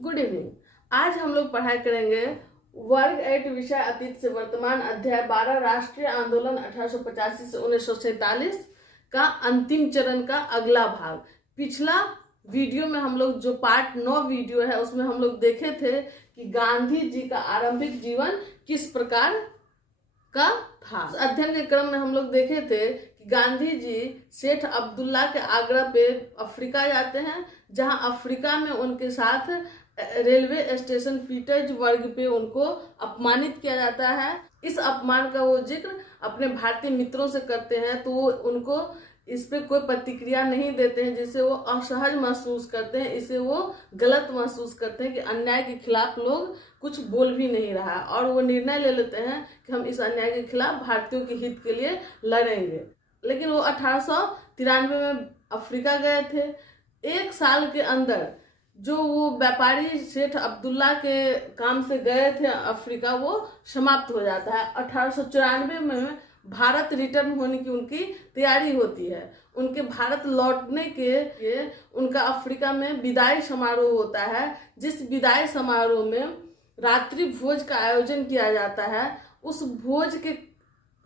Good evening. आज हम लोग पढ़ाई करेंगे वर्ग 8 विषय अतीत से वर्तमान अध्याय 12 राष्ट्रीय आंदोलन 1885 से 1947 का अंतिम चरण का अगला भाग। पिछला वीडियो में हम लोग जो पार्ट 9 वीडियो है उसमें हम लोग देखे थे कि गांधी जी का आरंभिक जीवन किस प्रकार का था। अध्ययन के क्रम में हम लोग देखे थे कि गांधी जी सेठ अब्दुल्ला के आग्रह पे अफ्रीका जाते हैं, जहां अफ्रीका में उनके साथ रेलवे स्टेशन पीटर्सबर्ग पे उनको अपमानित किया जाता है। इस अपमान का वो जिक्र अपने भारतीय मित्रों से करते हैं तो वो उनको इस पे कोई प्रतिक्रिया नहीं देते हैं, जिससे वो असहज महसूस करते हैं। इसे वो गलत महसूस करते हैं कि अन्याय के खिलाफ लोग कुछ बोल भी नहीं रहा, और वो निर्णय ले लेते हैं कि हम इस अन्याय के खिलाफ भारतीयों के हित के लिए लड़ेंगे। लेकिन वो 1893 में अफ्रीका गए थे। एक साल के अंदर जो वो व्यापारी सेठ अब्दुल्ला के काम से गए थे अफ्रीका, वो समाप्त हो जाता है। 1894 में भारत रिटर्न होने की उनकी तैयारी होती है। उनके भारत लौटने के लिए उनका अफ्रीका में विदाई समारोह होता है, जिस विदाई समारोह में रात्रि भोज का आयोजन किया जाता है। उस भोज के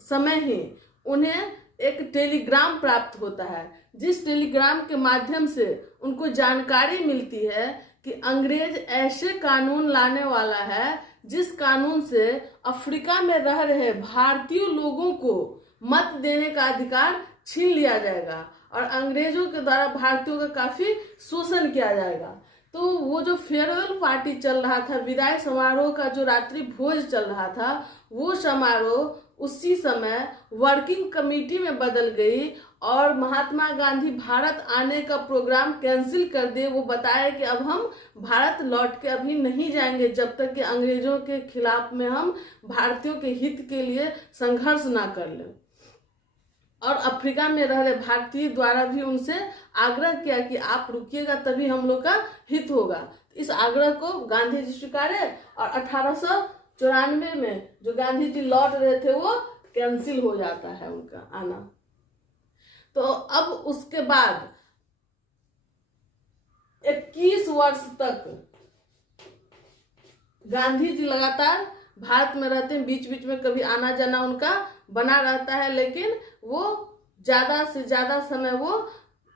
समय ही उन्हें एक टेलीग्राम प्राप्त होता है, जिस टेलीग्राम के माध्यम से उनको जानकारी मिलती है कि अंग्रेज ऐसे कानून लाने वाला है जिस कानून से अफ्रीका में रह रहे भारतीय लोगों को मत देने का अधिकार छीन लिया जाएगा और अंग्रेजों के द्वारा भारतीयों का काफी शोषण किया जाएगा। तो वो जो फेयरवेल पार्टी चल रहा था, विदाई समारोह का जो रात्रि भोज चल रहा था, वो समारोह उसी समय वर्किंग कमेटी में बदल गई और महात्मा गांधी भारत आने का प्रोग्राम कैंसिल कर दिए। वो बताया कि अब हम भारत लौट के अभी नहीं जाएंगे जब तक कि अंग्रेजों के खिलाफ में हम भारतीयों के हित के लिए संघर्ष ना कर लें। और अफ्रीका में रह रहे भारतीय द्वारा भी उनसे आग्रह किया कि आप रुकिएगा तभी हम लोग का हित होगा। इस आग्रह को गांधी जी स्वीकारे और 1894 में जो गांधी जी लौट रहे थे वो कैंसिल हो जाता है उनका आना। तो अब उसके बाद 21 वर्ष तक गांधी जी लगातार भारत में रहते हैं। बीच बीच में कभी आना जाना उनका बना रहता है, लेकिन वो ज्यादा से ज्यादा समय वो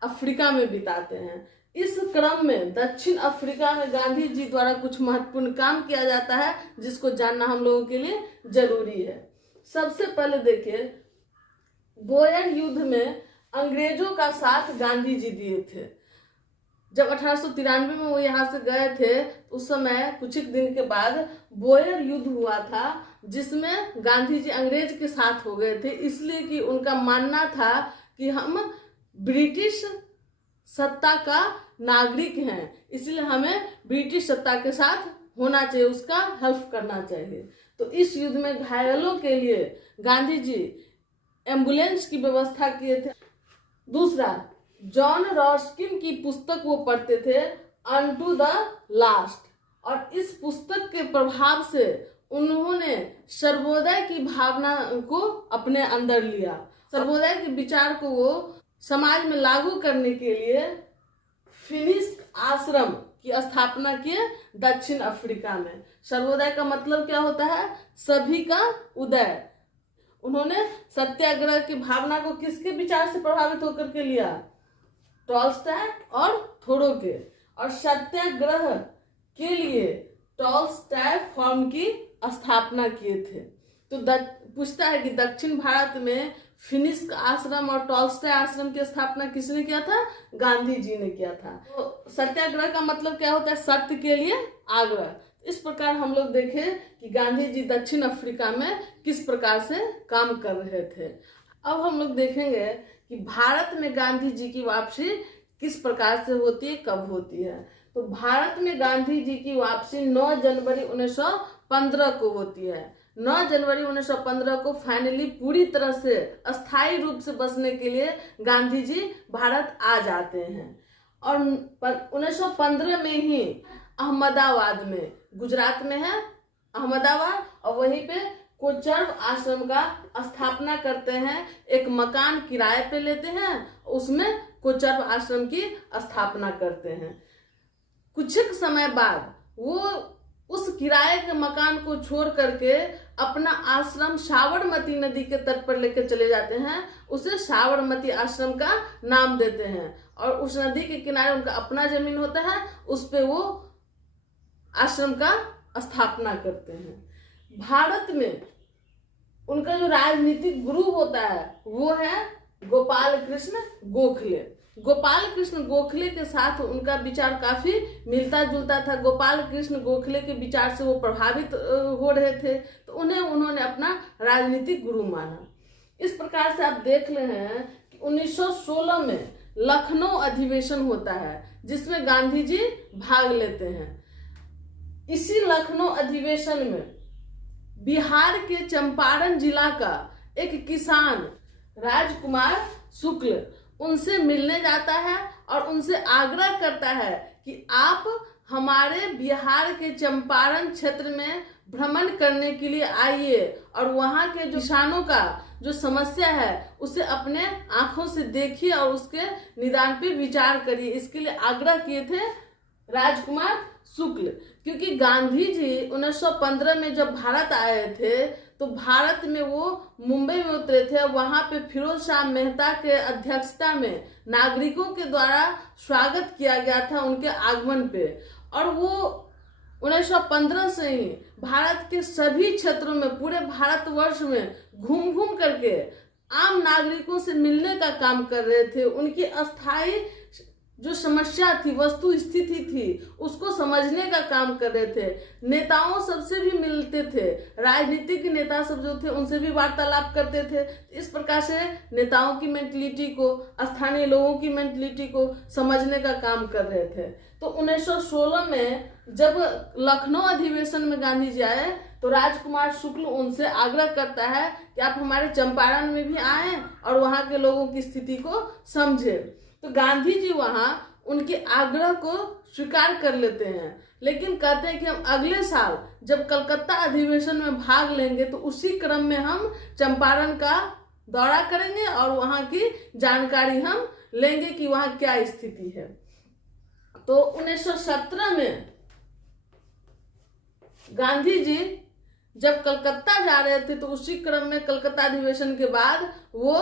अफ्रीका में बिताते हैं। इस क्रम में दक्षिण अफ्रीका में गांधी जी द्वारा कुछ महत्वपूर्ण काम किया जाता है, जिसको जानना हम लोगों के लिए जरूरी है। सबसे पहले देखिए, बोयर युद्ध में अंग्रेजों का साथ गांधी जी दिए थे। जब 1893 में वो यहाँ से गए थे, उस समय कुछ एक दिन के बाद बोयर युद्ध हुआ था, जिसमें गांधी जी अंग्रेज के साथ हो गए थे, इसलिए कि उनका मानना था कि हम ब्रिटिश सत्ता का नागरिक हैं, इसलिए हमें ब्रिटिश सत्ता के साथ होना चाहिए, उसका हेल्प करना चाहिए। तो इस युद्ध में घायलों के लिए गांधी जी एम्बुलेंस की व्यवस्था किए थे। दूसरा, जॉन रॉस्किन की पुस्तक वो पढ़ते थे, अनटू द लास्ट, और इस पुस्तक के प्रभाव से उन्होंने सर्वोदय की भावना को अपने अंदर लिया। सर्वोदय के विचार को वो समाज में लागू करने के लिए फिनिश आश्रम की स्थापना किए दक्षिण अफ्रीका में। सर्वोदय का मतलब क्या होता है? सभी का उदय। उन्होंने सत्याग्रह की भावना को किसके विचार से प्रभावित होकर के लिया? टॉलस्टॉय और थोडो के। और सत्याग्रह के लिए टॉलस्टॉय फॉर्म की स्थापना किए थे। तो पूछता है कि दक्षिण भारत में फिनिश आश्रम और टॉलस्टॉय आश्रम की स्थापना किसने किया था? गांधी जी ने किया था। तो सत्याग्रह का मतलब क्या होता है? सत्य के लिए आग्रह। इस प्रकार हम लोग देखें कि गांधी जी दक्षिण अफ्रीका में किस प्रकार से काम कर रहे थे। अब हम लोग देखेंगे कि भारत में गांधी जी की वापसी किस प्रकार से होती है, कब होती है। तो भारत में गांधी जी की वापसी 9 जनवरी 1915 को होती है। 9 जनवरी 1915 को फाइनली पूरी तरह से अस्थायी रूप से बसने के लिए गांधी जी भारत आ जाते हैं। और 1915 में ही अहमदाबाद में, गुजरात में है अहमदाबाद, और वहीं पे कोचरब आश्रम का स्थापना करते हैं। एक मकान किराए पे लेते हैं, उसमें कोचरब आश्रम की स्थापना करते हैं। कुछ समय बाद वो उस किराए के मकान को छोड़ करके अपना आश्रम साबरमती नदी के तट पर लेकर चले जाते हैं। उसे साबरमती आश्रम का नाम देते हैं और उस नदी के किनारे उनका अपना जमीन होता है, उस पे वो आश्रम का स्थापना करते हैं। भारत में उनका जो राजनीतिक गुरु होता है वो है गोपाल कृष्ण गोखले। गोपाल कृष्ण गोखले के साथ उनका विचार काफी मिलता जुलता था। गोपाल कृष्ण गोखले के विचार से वो प्रभावित हो रहे थे, तो उन्होंने अपना राजनीतिक गुरु माना। इस प्रकार से आप देख रहे हैं कि 1916 में लखनऊ अधिवेशन होता है जिसमें गांधी जी भाग लेते हैं। इसी लखनऊ अधिवेशन में बिहार के चंपारण जिला का एक किसान राजकुमार शुक्ल उनसे मिलने जाता है और उनसे आग्रह करता है कि आप हमारे बिहार के चंपारण क्षेत्र में भ्रमण करने के लिए आइए और वहाँ के जो किसानों का जो समस्या है उसे अपने आंखों से देखिए और उसके निदान पे विचार करिए। इसके लिए आग्रह किए थे राजकुमार शुक्ल। क्योंकि गांधी जी 1915 में जब भारत आए थे तो भारत में वो मुंबई में उतरे थे। वहां पे फिरोज शाह मेहता के अध्यक्षता में नागरिकों के द्वारा स्वागत किया गया था उनके आगमन पे, और वो 1915 से ही भारत के सभी क्षेत्रों में पूरे भारतवर्ष में घूम घूम करके आम नागरिकों से मिलने का काम कर रहे थे। उनकी अस्थायी जो समस्या थी, वस्तु स्थिति थी, उसको समझने का काम कर रहे थे। नेताओं सबसे भी मिलते थे, राजनीतिक नेता सब जो थे उनसे भी वार्तालाप करते थे। इस प्रकार से नेताओं की मेंटलिटी को, स्थानीय लोगों की मेंटलिटी को समझने का काम कर रहे थे। तो 1916 में जब लखनऊ अधिवेशन में गांधी जी आए तो राजकुमार शुक्ल उनसे आग्रह करता है कि आप हमारे चंपारण में भी आए और वहां के लोगों की स्थिति को समझे। तो गांधी जी वहां उनके आग्रह को स्वीकार कर लेते हैं, लेकिन कहते हैं कि हम अगले साल जब कलकत्ता अधिवेशन में भाग लेंगे तो उसी क्रम में हम चंपारण का दौरा करेंगे और वहां की जानकारी हम लेंगे कि वहां क्या स्थिति है। तो 1917 में गांधी जी जब कलकत्ता जा रहे थे तो उसी क्रम में कलकत्ता अधिवेशन के बाद वो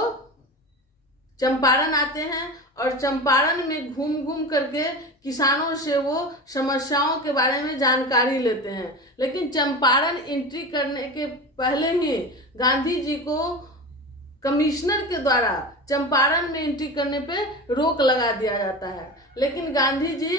चंपारण आते हैं और चंपारण में घूम घूम करके किसानों से वो समस्याओं के बारे में जानकारी लेते हैं। लेकिन चंपारण एंट्री करने के पहले ही गांधी जी को कमिश्नर के द्वारा चंपारण में एंट्री करने पे रोक लगा दिया जाता है। लेकिन गांधी जी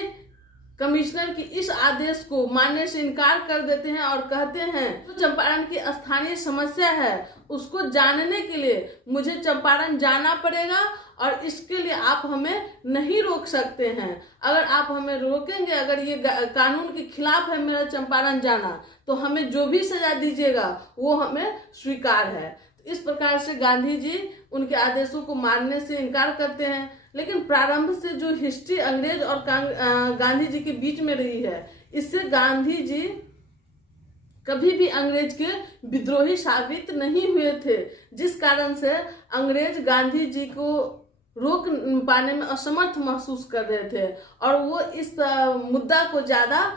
कमिश्नर की इस आदेश को मानने से इनकार कर देते हैं और कहते हैं तो चंपारण की स्थानीय समस्या है उसको जानने के लिए मुझे चंपारण जाना पड़ेगा और इसके लिए आप हमें नहीं रोक सकते हैं। अगर आप हमें रोकेंगे, अगर ये कानून के खिलाफ है मेरा चंपारण जाना, तो हमें जो भी सजा दीजिएगा वो हमें स्वीकार है। इस प्रकार से गांधी जी उनके आदेशों को मानने से इनकार करते हैं। लेकिन प्रारंभ से जो हिस्ट्री अंग्रेज और गांधी जी के बीच में रही है, इससे गांधी जी कभी भी अंग्रेज के विद्रोही साबित नहीं हुए थे, जिस कारण से अंग्रेज गांधी जी को रोक पाने में असमर्थ महसूस कर रहे थे और वो इस मुद्दा को ज्यादा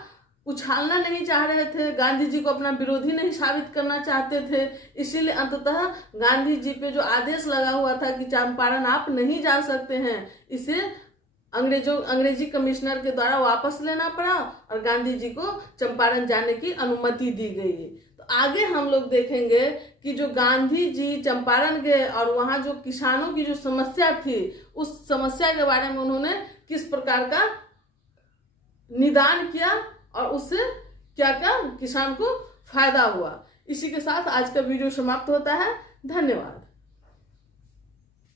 उछालना नहीं चाह रहे थे, गांधी जी को अपना विरोधी नहीं साबित करना चाहते थे। इसीलिए अंततः गांधी जी पे जो आदेश लगा हुआ था कि चंपारण आप नहीं जा सकते हैं, इसे अंग्रेजी कमिश्नर के द्वारा वापस लेना पड़ा और गांधी जी को चंपारण जाने की अनुमति दी गई। तो आगे हम लोग देखेंगे कि जो गांधी जी चंपारण गए और वहां जो किसानों की जो समस्या थी, उस समस्या के बारे में उन्होंने किस प्रकार का निदान किया और उससे क्या क्या किसान को फायदा हुआ। इसी के साथ आज का वीडियो समाप्त होता है। धन्यवाद।